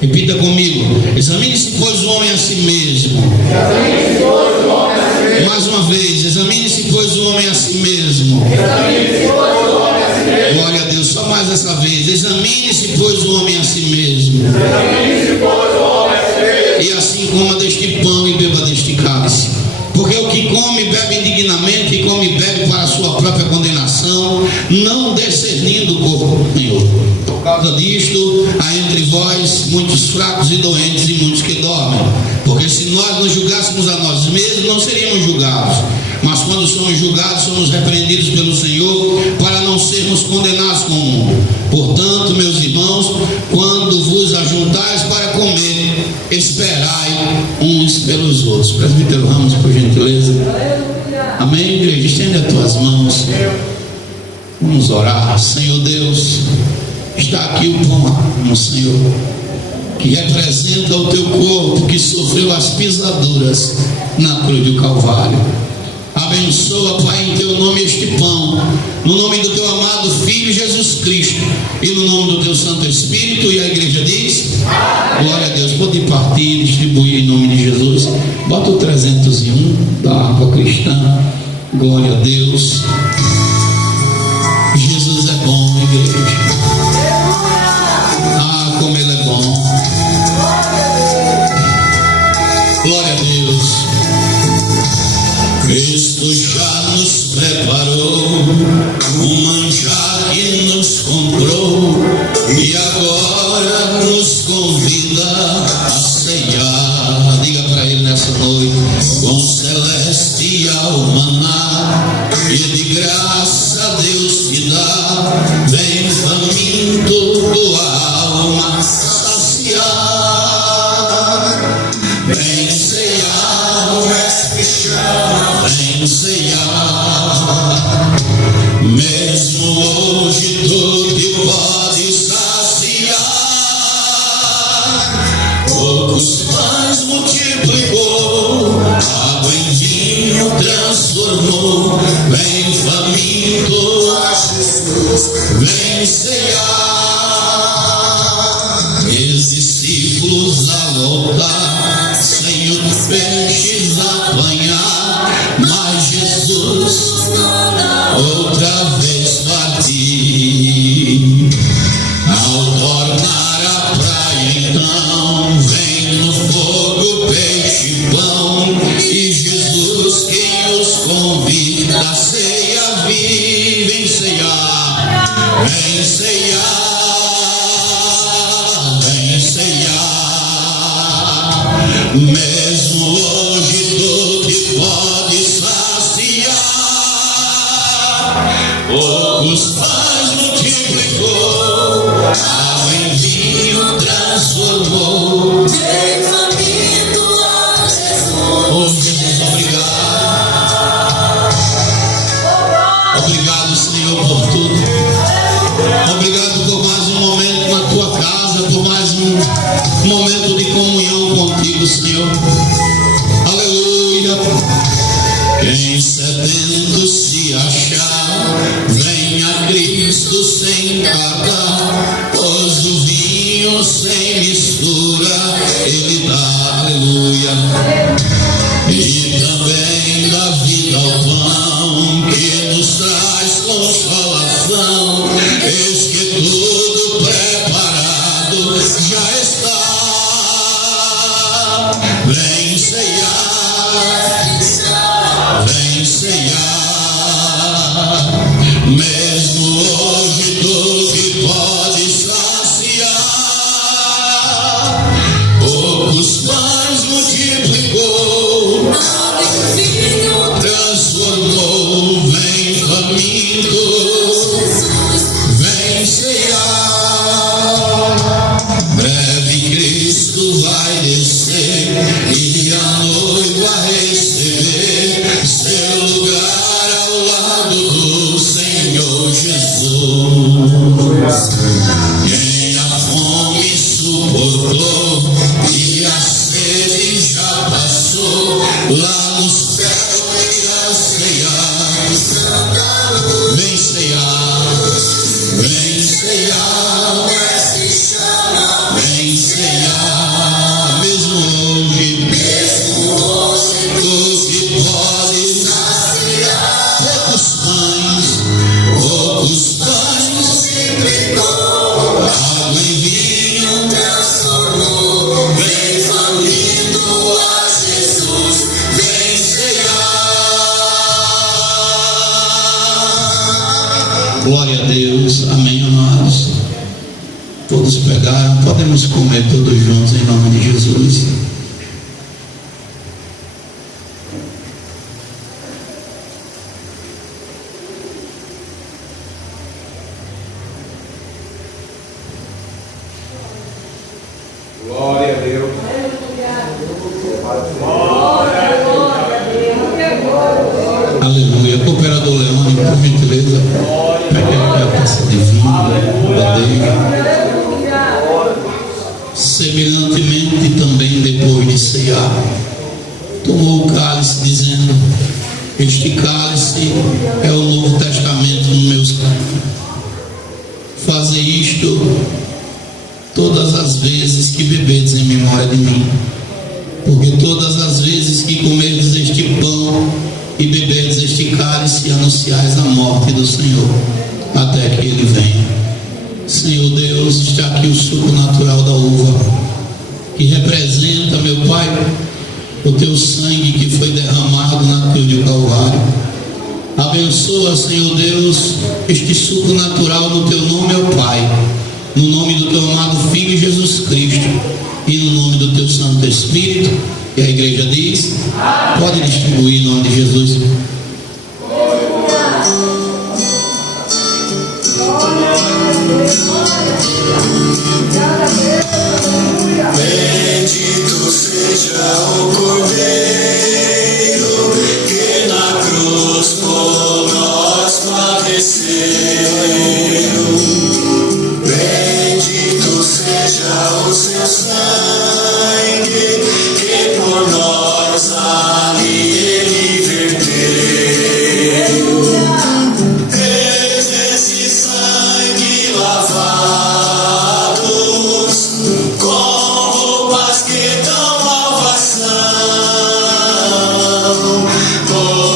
Repita comigo: examine-se, pois, o homem a si mesmo. Mais uma vez, examine-se, pois, o homem a si mesmo. Glória a Deus, só mais essa vez. Examine-se, pois, o homem a si mesmo. E assim coma deste pão e beba deste cálice. Porque o que come e bebe indignamente, e come e bebe para a sua própria condenação, não discernindo o corpo do Senhor. Por causa disto, há entre vós muitos fracos e doentes e muitos que dormem. Porque se nós nos julgássemos a nós mesmos, não seríamos julgados. Mas quando somos julgados, somos repreendidos pelo Senhor, para não sermos condenados com o mundo. Portanto, meus irmãos, quando vos ajuntais para comer, esperai uns pelos outros. Presbítero Ramos, por gentileza. Amém, igreja? Estende as tuas mãos. Vamos orar. Senhor Deus, está aqui o pão, Senhor, que representa o teu corpo que sofreu as pisaduras na cruz do Calvário. Abençoa, Pai, em teu nome este pão, no nome do teu amado Filho Jesus Cristo e no nome do teu Santo Espírito. E a igreja diz: glória a Deus. Pode partir e distribuir em nome de Jesus. Bota o 301 da água cristã. Glória a Deus. Jesus é bom, igreja. Ah, como ele é bom. Glória a Deus. Cristo já nos preparou um manjar que nos comprou e agora nos convida a ceiar. Diga para ele nessa noite: com celestial maná e de graça Deus te dá, vem faminto tua alma saciar, vem ceiar, vem ceiar. Mesmo hoje tu te podes saciar. Poucos pães multiplicou, água em vinho transformou. Vem faminto a Jesus, vem ceiar. Meus discípulos a voltar, sem os peixes apanhar, mas Jesus outra vez partir. Ao tornar a praia, então vem no fogo peixe e pão, e Jesus quem os convida a ceia, vem ceiar, vem ceiar, vem ceiar. Mesmo hoje tu te podes saciar. Poucos pães multiplicou, água em vinho transformou. Vem faminto a Jesus. Oh Jesus, obrigado. Obrigado, Senhor, por tudo. Obrigado por mais um momento por mais um momento de comunhão contigo, Senhor. Aleluia. Quem sedento se achar, venha a Cristo sem pagar, pois o vinho sem mistura Ele dá. Aleluia. E também dá vida ao pão que nos traz consolação. Eis que tudo preparado já está. Vem ceiar, vem ceiar. Mesmo hoje tu que podes saciar. Poucos pães multiplicou, transformou, vem faminto, vem ceiar. Breve Cristo vai descer e a noiva receber seu lugar ao lado do Senhor Jesus. Quem a fome suportou e a sede já passou, lá no céu irá ceiar. Vem ceiar, vem ceiar, vem ceiar. Mesmo hoje tu que podes saciar. Poucos pães, água e vinho transformou. Vem faminto a Jesus, vem ceiar. Glória a Deus, amém, amados. Todos pegaram, podemos comer todos juntos em nome de Jesus. Glória a Deus. Aleluia. Cooperador Leone, por gentileza, pegue a taça de vinho, bandeja. Semelhantemente também, depois de ceiar, tomou o cálice, dizendo: este cálice é o Novo Testamento no meu sangue. Faze isto todas as vezes que bebedes em memória de mim. Porque todas as vezes que comerdes este pão e beberdes este cálice, anunciais a morte do Senhor, até que Ele venha. Senhor Deus, está aqui o suco natural da uva, que representa, meu Pai, o Teu sangue que foi derramado na cruz do Calvário. Abençoa, Senhor Deus, este suco natural no Teu nome, ó Pai, no nome do Teu amado Filho Jesus Cristo e no nome do Teu Santo Espírito. E a igreja diz: pode distribuir em nome de Jesus. Bendito seja o Cordeiro que na cruz por nós padeceu. Bendito seja o seu sangue que por nós ali ele verteu. Eis esse sangue lavados com roupas que dão salvação,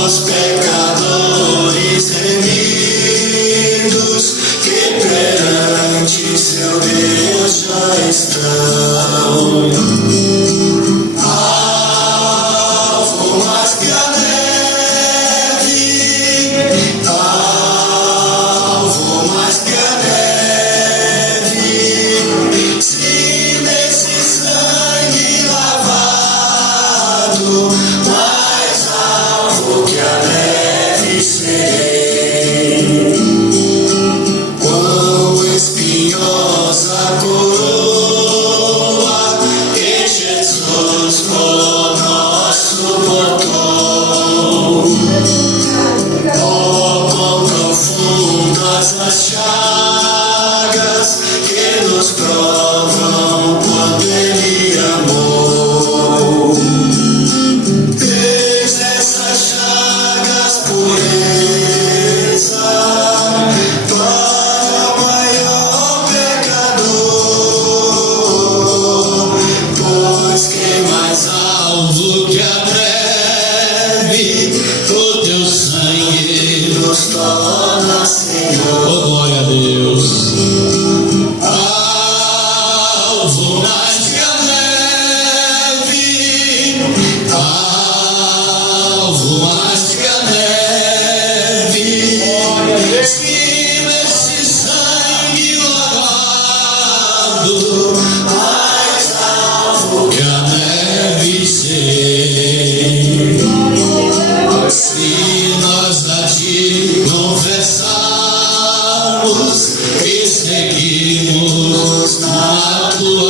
os pecadores remidos que perante seu Deus já estão. Alvo mais que a neve, alvo mais que a neve, se nesse sangue lavado, mais alvo que a neve serei. Quão espinhosa coroa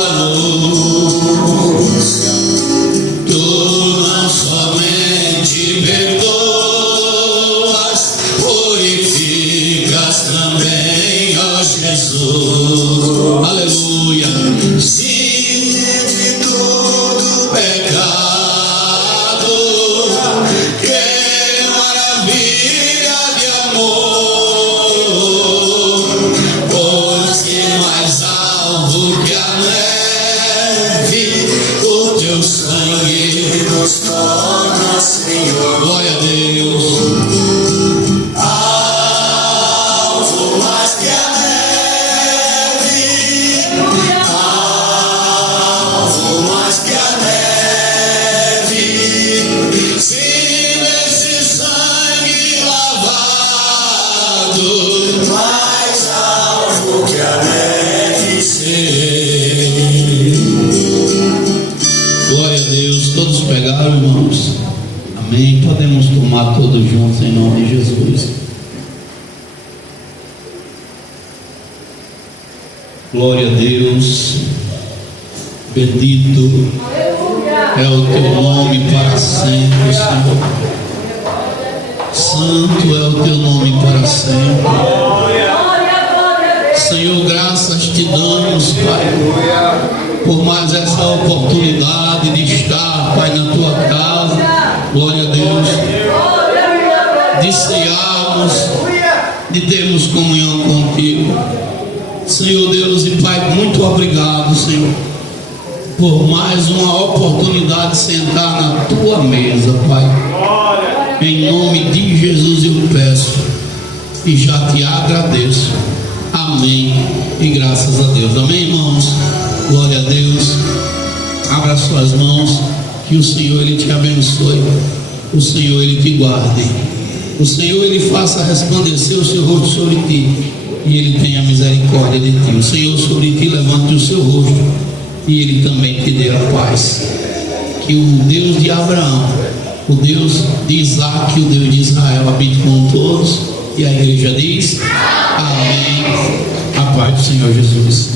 amor. Tu não somente perdoas, purificas também, ó Jesus. Aleluia. Sim, de todo pecado, que maravilha de amor, pois que mais alto que a neve, o teu sangue nos torna, Senhor, glória a Deus. alvo mais que a neve, alvo mais que a neve. Se nesse sangue lavado, Mais alvo que a neve, glória a Deus. Todos pegaram, irmãos? Amém. Podemos tomar todos juntos em nome de Jesus. Glória a Deus. Bendito é o teu nome para sempre, Senhor. Santo é o teu nome para sempre. Senhor, graças te damos, Pai, por mais essa oportunidade de estar, Pai, na tua casa. Glória a Deus. De cearmos, de termos comunhão contigo. Senhor Deus e Pai, muito obrigado, Senhor, por mais uma oportunidade de sentar na tua mesa, Pai. Em nome de Jesus eu peço e já te agradeço. Amém. E graças a Deus. Amém, irmãos. Glória a Deus. Abra suas mãos. Que o Senhor Ele te abençoe. O Senhor Ele te guarde. O Senhor Ele faça resplandecer o seu rosto sobre ti, e Ele tenha misericórdia de ti. O Senhor sobre ti levante o seu rosto, e Ele também te dê a paz. Que o Deus de Abraão, o Deus de Isaac e o Deus de Israel habite com todos. E a igreja diz: amém. A paz do Senhor Jesus.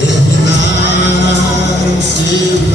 terminar o seu